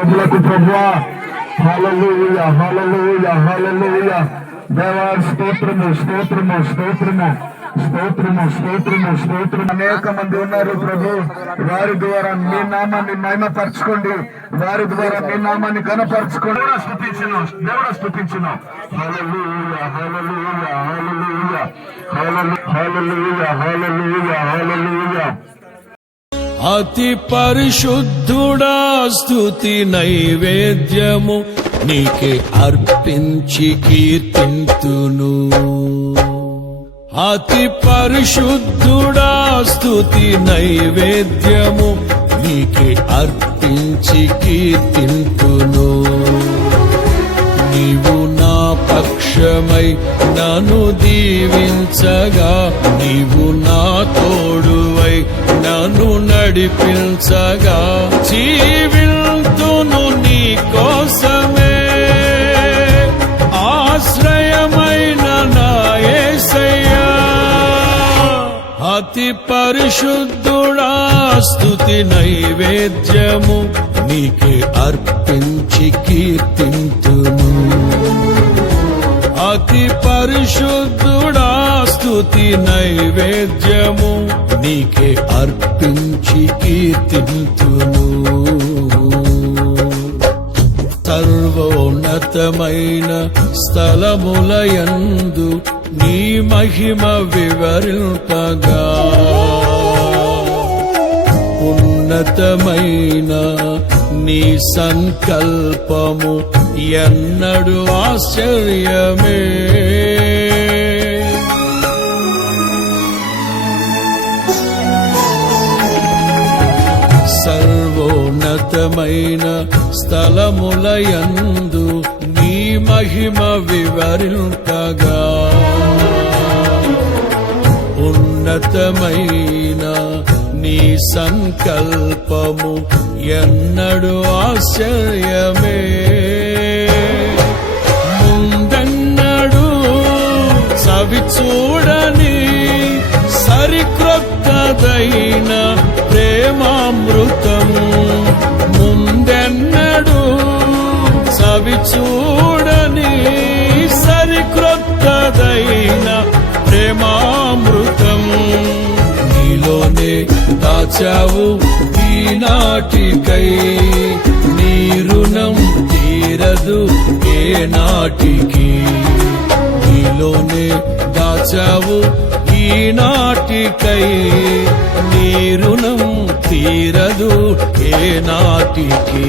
ప్రభువా హల్లెలూయా హల్లెలూయా హల్లెలూయా. దేవా స్తోత్రము స్తోత్రము స్తోత్రము స్తోత్రము స్తోత్రము స్తోత్రము. అనేక మంది ఉన్నారు ప్రభు, వారి ద్వారా మీ నామాన్ని మహిమపరచుకోండి, వారి ద్వారా మీ నామాన్ని కనపరచుకోండి. దేవుడు స్తుతించును. హల్లెలూయా హల్లెలూయా హల్లెలూయా హల్లెలూయా హల్లెలూయా హల్లెలూయా. అతి పరిశుద్ధుడా స్తుతి నైవేద్యము నీకే అర్పించి కీర్తింతును. అతి పరిశుద్ధుడా స్తుతి నైవేద్యము నీకే అర్పించి కీర్తింతును. నీవు నా పక్షమై నన్ను దీవించగా, నీవు నా తోడువై నన్ను నడిపించగా, జీవింతును నీ కోసమే ఆశ్రయమైన నా యేసయ్యా. అతి పరిశుద్ధుడా స్తుతి నైవేద్యము నీకే అర్పించి కీర్తింతును. అతి పరిశుద్ధుడా స్తుతి నైవేద్యము నీకే అర్పించి కీర్తింతును. సర్వోన్నతమైన స్థలములయందు నీ మహిమ వివరింపగా, ఉన్నతమైన నీ సంకల్పము ఎన్నడు ఆశ్చర్యమే. సర్వోన్నతమైన స్థలములయందు నీ మహిమ వివరింపగా, ఉన్నతమైన నీ సంకల్పము ఎన్నడు ఆశ్చర్యమే. ముందెన్నడు సవి చూడని సరిక్రొత్తదైన ప్రేమామృతము, ముందెన్నడు సవి చూడని సరిక్రొత్తదైన ప్రేమామృతము నీలోనే దాచావు ఈనాటికై. నీ రుణం తీరదు ఏ నాటికి, నీలోనే దాచావు ఈనాటికై. నీ రుణం తీరదు ఏ నాటికి.